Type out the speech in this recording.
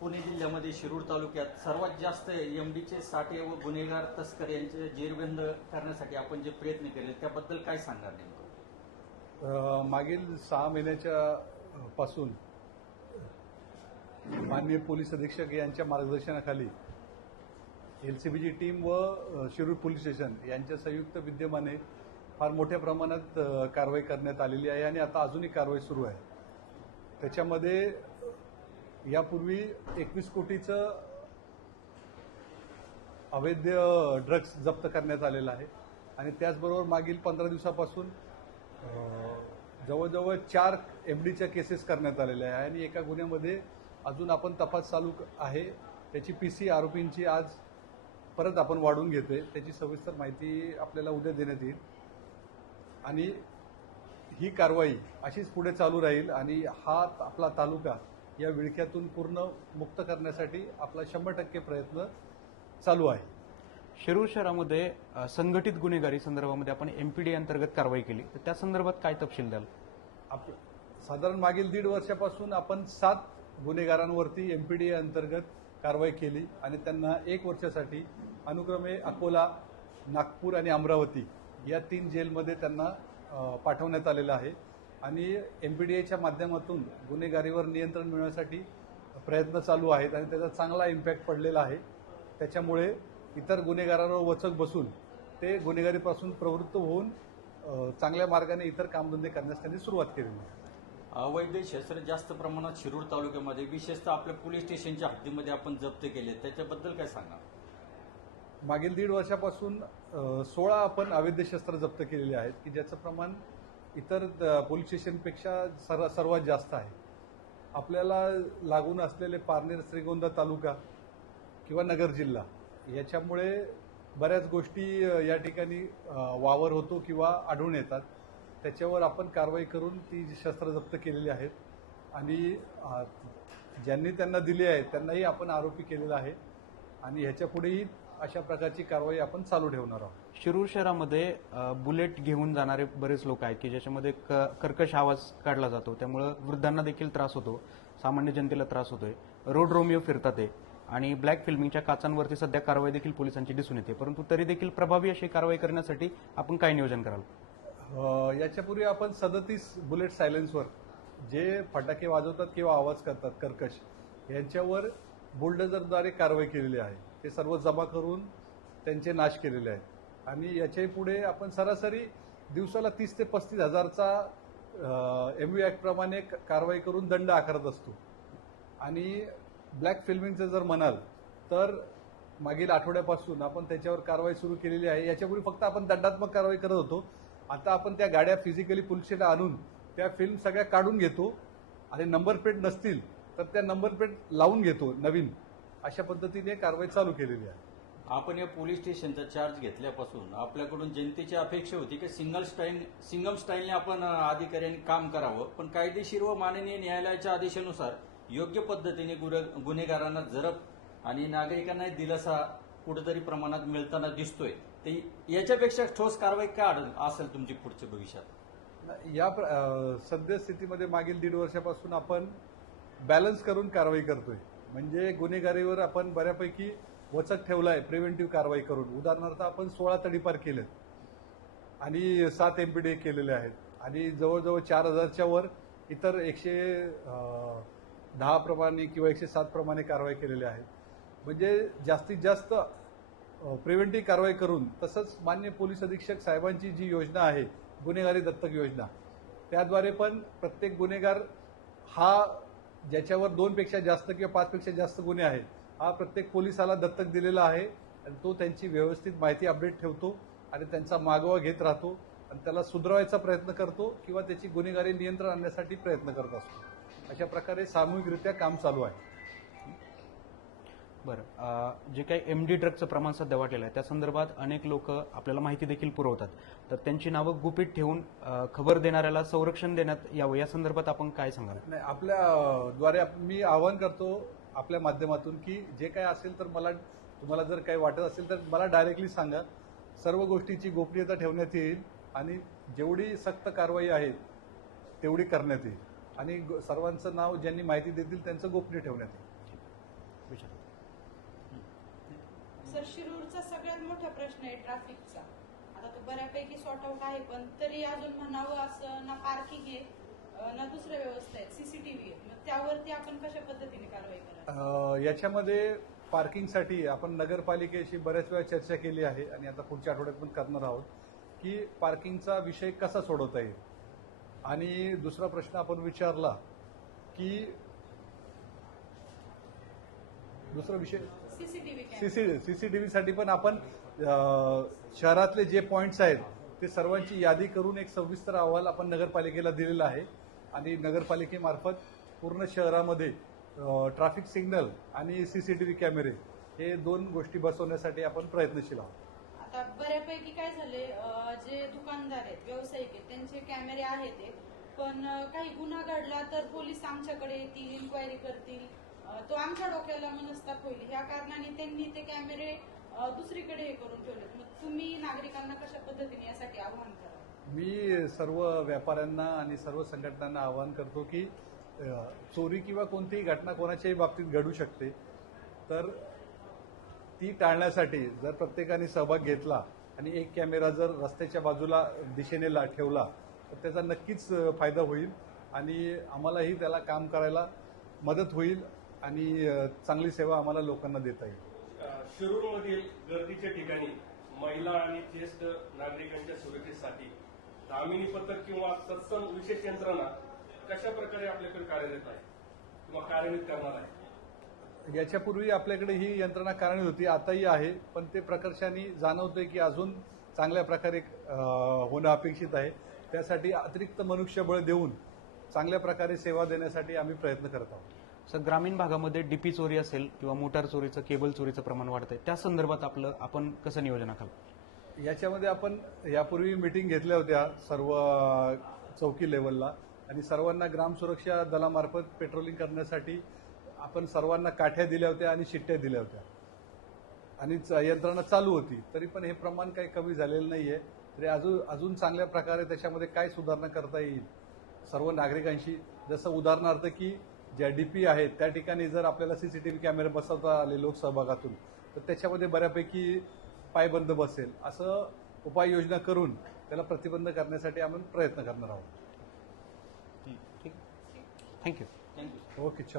पुणे जिल्ह्यामध्ये शिरूर तालुक्यात सर्वात जास्त एमडीचे साठे व गुन्हेगार तस्कर यांचे जेरबंद करण्यासाठी आपण जे प्रयत्न केले त्याबद्दल काय सांगणार नेमकं? मागील 6 महिन्याच्या पासून माननीय पोलीस अधीक्षक यांच्या मार्गदर्शनाखाली एलसीबीची टीम व शिरूर पोलीस स्टेशन यांच्या संयुक्त विद्यमाने फार मोठ्या प्रमाणात कारवाई करण्यात आलेली आहे आणि आता अजूनही कारवाई सुरू आहे. त्याच्यामध्ये यापूर्वी 21 कोटीचं अवैध ड्रग्ज जप्त करण्यात आलेलं आहे आणि त्याचबरोबर मागील 15 दिवसापासून जवळजवळ 4 एमडीच्या केसेस करण्यात आलेल्या आहे आणि एका गुन्ह्यामध्ये अजून आपण तपास चालू आहे. त्याची पीसी आरोपींची आज परत आपण वाढून घेतोय. त्याची सविस्तर माहिती आपल्याला उद्या देण्यात येईल आणि ही कारवाई अशीच पुढे चालू राहील आणि हा आपला तालुका या विळख्यातून पूर्ण मुक्त करण्यासाठी आपला 100% प्रयत्न चालू आहे. शिरूर शहरामध्ये संघटित गुन्हेगारी संदर्भामध्ये आपण एमपीडी अंतर्गत कारवाई केली, तर त्या संदर्भात काय तपशील द्याल? साधारण मागील 1.5 वर्षापासून आपण 7 गुन्हेगारांवरती एमपीडी अंतर्गत कारवाई केली आणि त्यांना 1 वर्षासाठी अनुक्रमे अकोला, नागपूर आणि अमरावती या 3 जेलमध्ये त्यांना पाठवण्यात आलेलं आहे आणि एमपीडीएच्या माध्यमातून गुन्हेगारीवर नियंत्रण मिळवण्यासाठी प्रयत्न चालू आहेत आणि त्याचा चांगला इम्पॅक्ट पडलेला आहे. त्याच्यामुळे इतर गुन्हेगारांवर वचक बसून ते गुन्हेगारीपासून प्रवृत्त होऊन चांगल्या मार्गाने इतर कामधंदे करण्यास त्यांनी सुरुवात केलेली आहे. अवैध शस्त्र जास्त प्रमाणात शिरूर तालुक्यामध्ये विशेषतः आपल्या पोलीस स्टेशनच्या हद्दीमध्ये आपण जप्त केले, त्याच्याबद्दल काय सांगा? मागील 1.5 वर्षापासून 16 आपण अवैध शस्त्र जप्त केलेले आहेत की ज्याचं प्रमाण इतर पोलीस स्टेशनपेक्षा सर्वात जास्त आहे. आपल्याला लागून असलेले पारनेर, श्रीगोंदा तालुका किंवा नगर जिल्हा याच्यामुळे बऱ्याच गोष्टी या ठिकाणी वावर होतो किंवा आढळून येतात. त्याच्यावर आपण कारवाई करून ती शस्त्र जप्त केलेली आहेत आणि ज्यांनी त्यांना दिली आहे त्यांनाही आपण आरोपी केलेला आहे आणि ह्याच्या पुढेही अशा प्रकारची कारवाई आपण चालू ठेवणार आहोत. शिरूर शहरामध्ये बुलेट घेऊन जाणारे बरेच लोक आहेत की ज्याच्यामध्ये कर्कश आवाज काढला जातो, त्यामुळे वृद्धांना देखील त्रास होतो, सामान्य जनतेला त्रास होतोय. रोड रोमिओ फिरतात ते आणि ब्लॅक फिल्मिंगच्या काचांवरती सध्या कारवाई देखील पोलिसांची दिसून येते, परंतु तरी देखील प्रभावी अशी कारवाई करण्यासाठी आपण काय नियोजन कराल? याच्यापूर्वी आपण 37 बुलेट सायलेन्सवर जे फटाके वाजवतात किंवा आवाज करतात कर्कश यांच्यावर बुलडोझरद्वारे कारवाई केलेली आहे. ते सर्व जमा करून त्यांचे नाश केलेले आहेत आणि याच्याही पुढे आपण सरासरी दिवसाला 30 ते 35 हजारचा एमव्ही ऍक्ट प्रमाणे कारवाई करून दंड आकारत असतो. आणि ब्लॅक फिल्मिंगचं जर म्हणाल तर मागील आठवड्यापासून आपण त्याच्यावर कारवाई सुरू केलेली आहे. याच्यापूर्वी फक्त आपण दंडात्मक कारवाई करत होतो. आता आपण त्या गाड्या फिजिकली पोलीस स्टेशनला आणून त्या फिल्म सगळ्या काढून घेतो आणि नंबर प्लेट नसतील तर त्या नंबर प्लेट लावून घेतो नवीन. अशा पद्धतीने कारवाई चालू केलेली आहे. आपण या पोलीस स्टेशनचा चार्ज घेतल्यापासून आपल्याकडून जनतेची अपेक्षा होती की सिंगम स्टाईलने आपण अधिकाऱ्यांनी काम करावं, पण कायदेशीर व माननीय न्यायालयाच्या आदेशानुसार योग्य पद्धतीने गुन्हेगारांना जरब आणि नागरिकांनाही दिलासा कुठेतरी प्रमाणात मिळताना दिसतोय. ते याच्यापेक्षा ठोस कारवाई काय असेल तुमची पुढच्या भविष्यात? या सद्यस्थितीमध्ये मागील 1.5 वर्षापासून आपण बॅलन्स करून कारवाई करतोय. म्हणजे गुन्हेगारीवर आपण बऱ्यापैकी वचक ठेवलाय प्रिव्हेंटिव्ह कारवाई करून. उदाहरणार्थ आपण 16 तडीपार केलेत आणि 7 एमपीडी केलेले आहेत आणि जवळजवळ 4000च्या वर इतर 110 प्रमाणे किंवा 107 प्रमाणे कारवाई केलेल्या आहेत. म्हणजे जास्तीत जास्त प्रिव्हेंटिव्ह कारवाई करून तसंच माननीय पोलीस अधीक्षक साहेबांची जी योजना आहे गुन्हेगारी दत्तक योजना, त्याद्वारे पण प्रत्येक गुन्हेगार हा ज्याच्यावर 2 पेक्षा जास्त किंवा 5 पेक्षा जास्त गुन्हे आहेत हा प्रत्येक पोलिसाला दत्तक दिलेला आहे आणि तो त्यांची व्यवस्थित माहिती अपडेट ठेवतो आणि त्यांचा मागोवा घेत राहतो आणि त्याला सुधारवायचा प्रयत्न करतो किंवा त्याची गुन्हेगारी नियंत्रण आणण्यासाठी प्रयत्न करत असतो. अशा प्रकारे सामूहिकरित्या काम चालू आहे. बरं, जे काही एमडी ड्रगचं प्रमाण सध्या वाढलेलं आहे त्या संदर्भात अनेक लोक आपल्याला माहिती देखील पुरवतात, तर त्यांची नावं गुपित ठेवून खबर देणाऱ्याला संरक्षण देण्यात यावं, या संदर्भात आपण काय सांगाल? नाही, आपल्याद्वारे मी आवाहन करतो आपल्या माध्यमातून की जे काय असेल तर तुम्हाला जर काही वाटत असेल तर मला डायरेक्टली सांगा. सर्व गोष्टीची गोपनीयता ठेवण्यात येईल आणि जेवढी सक्त कारवाई आहे तेवढी करण्यात येईल आणि सर्वांचं नाव ज्यांनी माहिती देतील त्यांचं गोपनीय ठेवण्यात येईल. विचारा. सर, शिरूरचा सगळ्यात मोठा प्रश्न आहे ट्रॅफिकचा. आता तो बऱ्यापैकी सॉर्ट आउट आहे, पण तरी अजून म्हणावं असं ना पार्किंग आहे ना दुसऱ्या व्यवस्था आहेत, सीसीटीव्ही आहे. मग त्यावरती आपण कशा पद्धतीने कारवाई कराल? याच्यामध्ये पार्किंगसाठी आपण नगरपालिकेशी बऱ्याच वेळा चर्चा केली आहे आणि आता पुढच्या आठवड्यात पण करणार आहोत की पार्किंगचा विषय कसा सोडवता येईल. आणि दुसरा प्रश्न आपण विचारला की दुसरा विषय सीसीटीव्हीसाठी पण आपण शहरातले जे पॉइंट्स आहेत ते सर्वांची यादी करून एक सविस्तर अहवाल आपण नगरपालिकेला दिलेला आहे आणि नगरपालिकेमार्फत पूर्ण शहरामध्ये ट्रॅफिक सिग्नल आणि सीसीटीव्ही कॅमेरे हे 2 गोष्टी बसवण्यासाठी आपण प्रयत्नशील आहोत. आता बऱ्यापैकी काय झाले, जे दुकानदार आहेत, व्यावसायिक आहेत, त्यांचे कॅमेरे आहेत ते, पण काही गुन्हा घडला तर पोलीस आमच्याकडे येतील, इन्क्वायरी करतील, तो आमच्या डोक्याला मनस्ताप होईल. ह्या कारणाने त्यांनी ते कॅमेरे दुसरीकडे हे करून ठेवलेत. मग तुम्ही नागरिकांना कशा पद्धतीने यासाठी आवाहन करा? मी सर्व व्यापाऱ्यांना आणि सर्व संघटनांना आवाहन करतो की चोरी किंवा कोणतीही घटना कोणाच्याही बाबतीत घडू शकते, तर ती टाळण्यासाठी जर प्रत्येकाने सहभाग घेतला आणि एक कॅमेरा जर रस्त्याच्या बाजूला दिशेने ठेवला तर त्याचा नक्कीच फायदा होईल आणि आम्हालाही त्याला काम करायला मदत होईल आणि चांगली सेवा आम्हाला लोकांना देता येईल. शिरूरमधील गर्दीच्या ठिकाणी महिला आणि ज्येष्ठ नागरिकांच्या सुरक्षेसाठी दामिनी पथक किंवा तत्सम विशेष यंत्रणा कशा प्रकारे आपल्याकडे कार्यरत आहे किंवा कार्यान्वित करणार आहे? याच्यापूर्वी आपल्याकडे ही यंत्रणा कार्यान्वित होती, आताही आहे, पण ते प्रकर्षाने जाणवतंय की अजून चांगल्या प्रकारे होणं अपेक्षित आहे. त्यासाठी अतिरिक्त मनुष्यबळ देऊन चांगल्या प्रकारे सेवा देण्यासाठी आम्ही प्रयत्न करत आहोत. सर, ग्रामीण भागामध्ये डीपी चोरी असेल किंवा मोटार चोरीचं, केबल चोरीचं प्रमाण वाढतंय, त्या संदर्भात आपण कसं नियोजन आखाल? याच्यामध्ये आपण यापूर्वी मिटिंग घेतल्या होत्या सर्व चौकी लेवलला आणि सर्वांना ग्राम सुरक्षा दलामार्फत पेट्रोलिंग करण्यासाठी आपण सर्वांना काठ्या दिल्या होत्या आणि शिट्ट्या दिल्या होत्या आणि यंत्रणा चालू होती. तरी पण हे प्रमाण काही कमी झालेलं नाहीये. तरी अजून चांगल्या प्रकारे त्याच्यामध्ये काय सुधारणा करता येईल सर्व नागरिकांशी, जसं उदाहरणार्थ की ज्या डीपी आहेत त्या ठिकाणी जर आपल्याला सीसीटीव्ही कॅमेरे बसवता आले लोकसहभागातून तर त्याच्यामध्ये बऱ्यापैकी पायबंद बसेल. असं उपाययोजना करून त्याला प्रतिबंध करण्यासाठी आपण प्रयत्न करणार आहोत. थँक्यू. थँक्यू. ओके, चलो.